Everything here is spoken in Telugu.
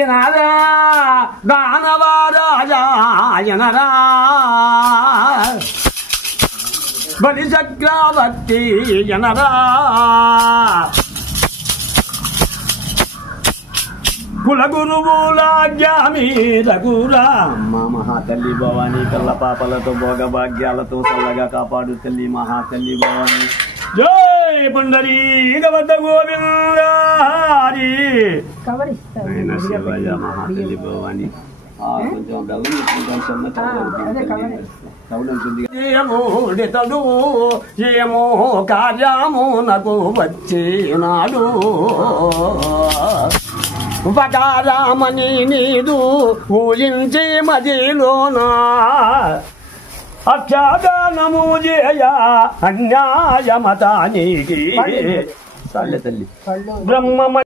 ఎనరా దానవారాజా ఎనరా బలి చక్రవర్తి ఎనరా కుల గురువుల జ్ఞాని రఘురా మహాతల్లి భవాని కళ్ళ పాపలతో భోగ భాగ్యాలతో చల్లగా కాపాడు తల్లి మహాతల్లి భవాని. జై పుండరీ గవత గోవింద హరి శివయ్య మహాతల్లి భవాని. కొంచెం ఏమోడితడు ఏమో కార్యమునకు వచ్చినాడు వటారామని నీదు ఊహించి మదిలోనా అక్షాదానము చేయ అన్యాయమతానికి తల్లి బ్రహ్మ